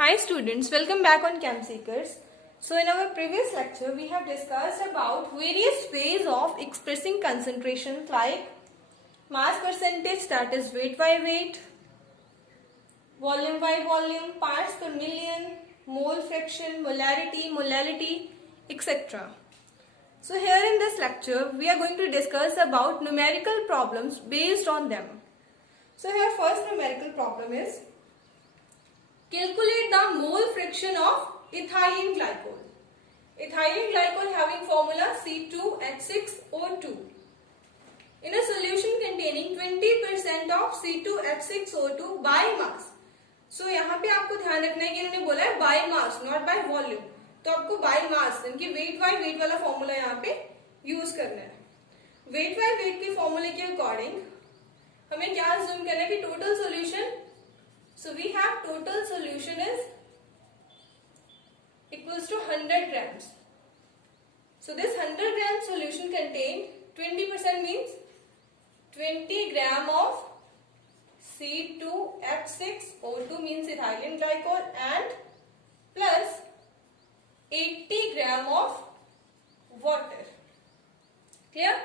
Hi students, welcome back on ChemSeekers. So in our previous lecture, we have discussed about various ways of expressing concentrations like mass percentage, that is weight by weight, volume by volume, parts per million, mole fraction, molality, etc. So here in this lecture, we are going to discuss about numerical problems based on them. So here first numerical problem is calculate the mole fraction of ethylene glycol. Ethylene glycol having formula C2H6O2. In a solution containing 20% of C2H6O2 by mass. So यहाँ पे आपको ध्यान रखना है कि इन्होंने बोला है by mass, not by volume. तो आपको by mass यानी कि weight by weight वाला फॉर्मूला यहाँ पे यूज करना है. Weight by weight के फॉर्मूले के अकॉर्डिंग हमें क्या assume करना है कि total solution. So we have total solution is equals to 100 grams. So this 100 gram solution contained 20% means 20 gram of C2H6O2 means ethylene glycol and plus 80 gram of water. Clear?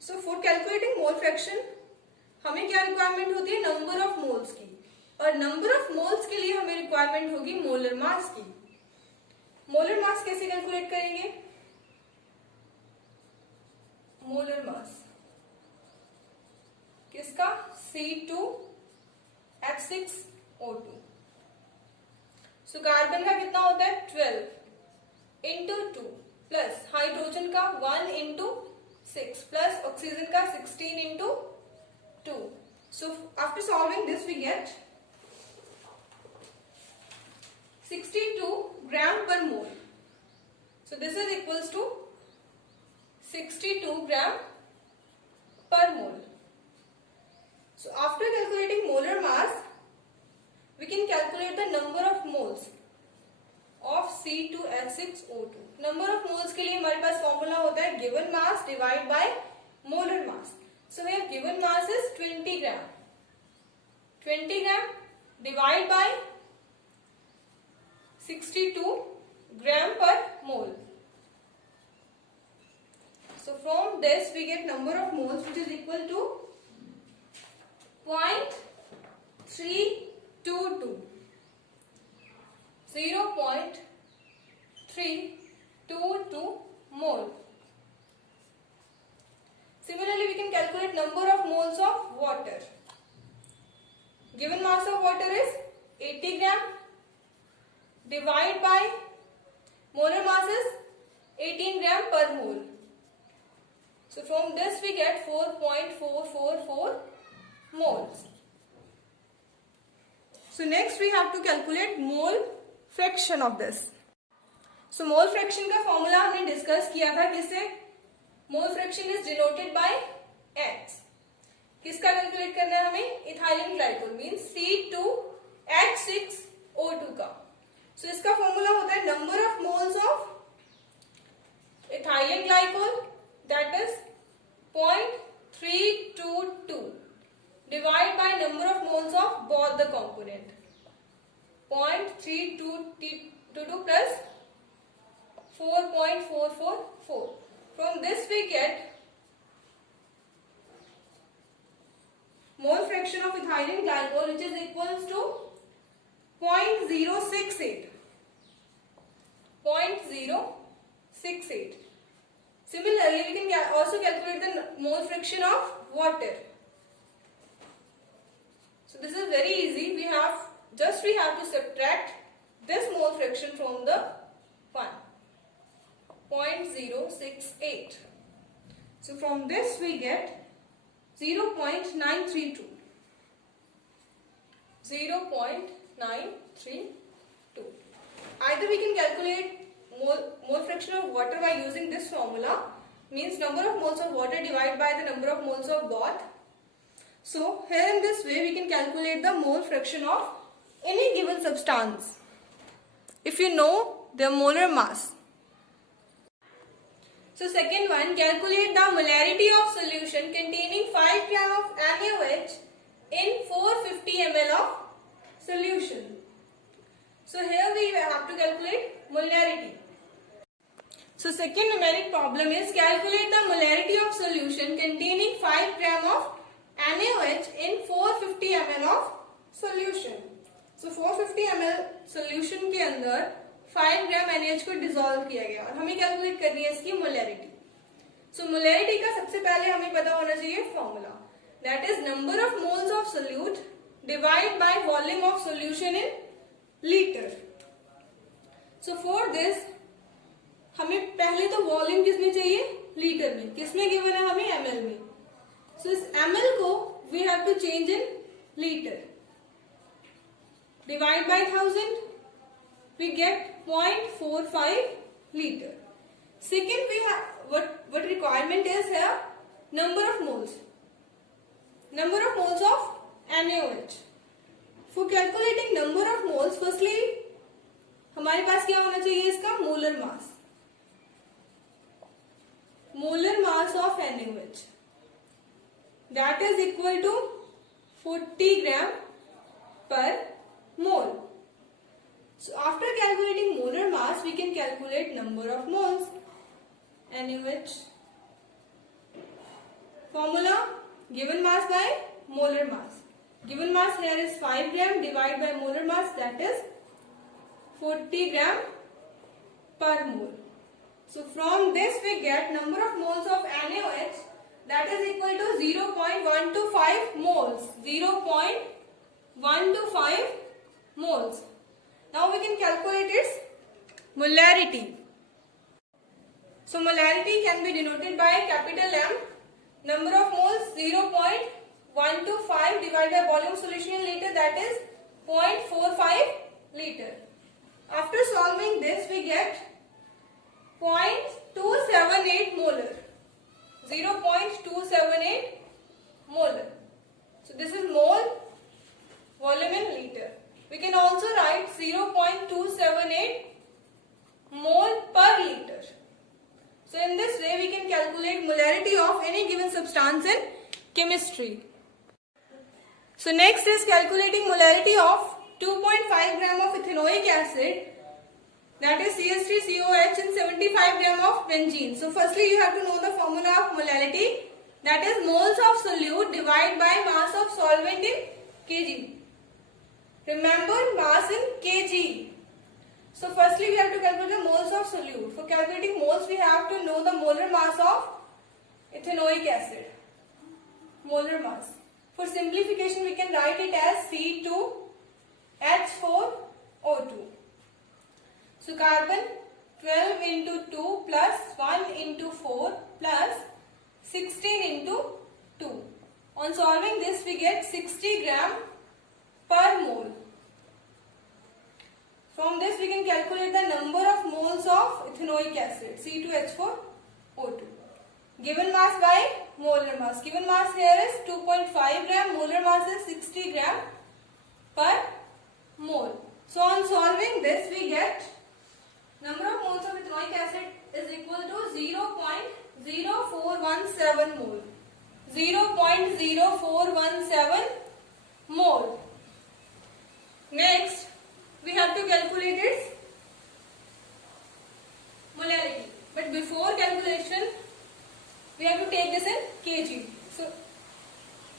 So for calculating mole fraction हमें क्या requirement होती है? Number of moles की. और number of moles के लिए हमें requirement होगी मोलर मास की. मोलर मास कैसे कैलकुलेट करेंगे? मोलर मास किसका? C2H6O2. सो कार्बन का कितना होता है? 12 इंटू 2 प्लस हाइड्रोजन का 1 इंटू 6 प्लस ऑक्सीजन का 16 into 2. So after solving this we get 62 gram per mole. So this is equals to 62 gram per mole. So after calculating molar mass, we can calculate the number of moles of C2H6O2. Number of moles के लिए हमारे पास formula होता है given mass divide by molar mass. So here given mass is 20 gram. 20 gram divide by 62 gram per mole. So from this we get number of moles which is equal to 0.322. 0.322 mole. Similarly, we can calculate number of moles of water. Given mass of water is 80 gram. Divide by molar mass is 18 gram per mole. So from this we get 4.444 moles. So next we have to calculate mole fraction of this. So mole fraction का formula हमने discuss किया था किससे? Mole fraction is denoted by X. किसका calculate करना है हमें? Ethylene glycol means C2H6O2 का. So इसका फॉर्मूला होता है number of moles of ethylene glycol that is 0.322 divide by number of moles of both the component 0.322 plus 4.444. From this we get mole fraction of ethylene glycol which is equals to 0.068. 0.068. Similarly, we can also calculate the mole fraction of water. So this is very easy. We have to subtract this mole fraction from the 0.068. So from this we get 0.932. 0.932. Either we can calculate mole fraction of water by using this formula, means number of moles of water divided by the number of moles of both. So here in this way we can calculate the mole fraction of any given substance if you know their molar mass. So second one, calculate the molarity of solution containing 5 gram of NaOH in 450 ml of solution. So calculate molarity. So second numeric problem is calculate the molarity of solution containing 5 gram of NaOH in 450 ml of solution. So 450 ml solution के अंदर 5 ग्राम NaOH को dissolve किया गया और हमें calculate करनी है इसकी मोलैरिटी. सो मोलैरिटी का सबसे पहले हमें पता होना चाहिए formula, that is number of moles of solute divide by volume of solution in litre. So for this हमें पहले तो वॉल्यूम किसमें चाहिए, लीटर में. किसमें गिवन है हमें, ml में. सो इस ml को we have to change in litre. Divide by 1000 we get 0.45 liter. Second, we have what requirement is here, number of moles. Number of moles of NaOH. For calculating number of moles, firstly हमारे पास क्या होना चाहिए, इसका molar mass. Molar mass of NaOH, that is equal to 40 gram per mole. So after calculating molar mass, we can calculate number of moles. NaOH formula, given mass by molar mass. Given mass here is 5 gram divided by molar mass, that is 40 gram per mole. So from this we get number of moles of NaOH, that is equal to 0.125 moles. 0.125 moles. Now we can calculate its molarity. So molarity can be denoted by capital M. Number of moles 0.125 divided by volume solution in liter, that is 0.45 liter. After solving this we get 0.278 molar. 0.278 molar. So this is mole, volume in liter. We can also write 0.278 mole per liter. So in this way we can calculate molarity of any given substance in chemistry. So next is calculating molarity of 2.5 gram of ethanoic acid, that is CH3COH in 75 gram of benzene. So firstly you have to know the formula of molarity, that is moles of solute divided by mass of solvent in kg. Remember mass in kg. So firstly we have to calculate the moles of solute. For calculating moles we have to know the molar mass of ethanoic acid. Molar mass. For simplification we can write it as C2H4O2. So carbon 12 into 2 plus 1 into 4 plus 16 into 2. On solving this we get 60 gram per mole. From this we can calculate the number of moles of ethanoic acid, C2H4O2. Given mass by molar mass. Given mass here is 2.5 gram, molar mass is 60 gram per mole. So on solving this we get number of moles of ethanoic acid is equal to 0.0417 mole. 0.0417 mole. Next, we have to calculate its molarity. But before calculation, we have to take this in kg. So,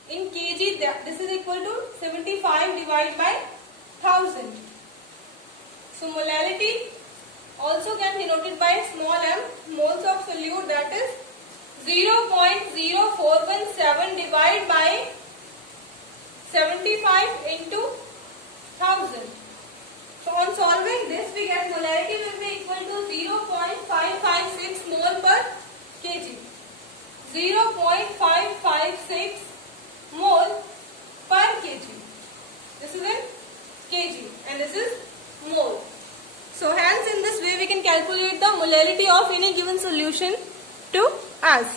in kg, this is equal to 75 divided by 1000. So, molarity also can be denoted by small m, moles of solute, that is 0.0417 divided by 75 into 1000. So on solving this we get molarity will be equal to 0.556 mole per kg. 0.556 mole per kg. This is in kg and this is mole. So hence in this way we can calculate the molarity of any given solution to us.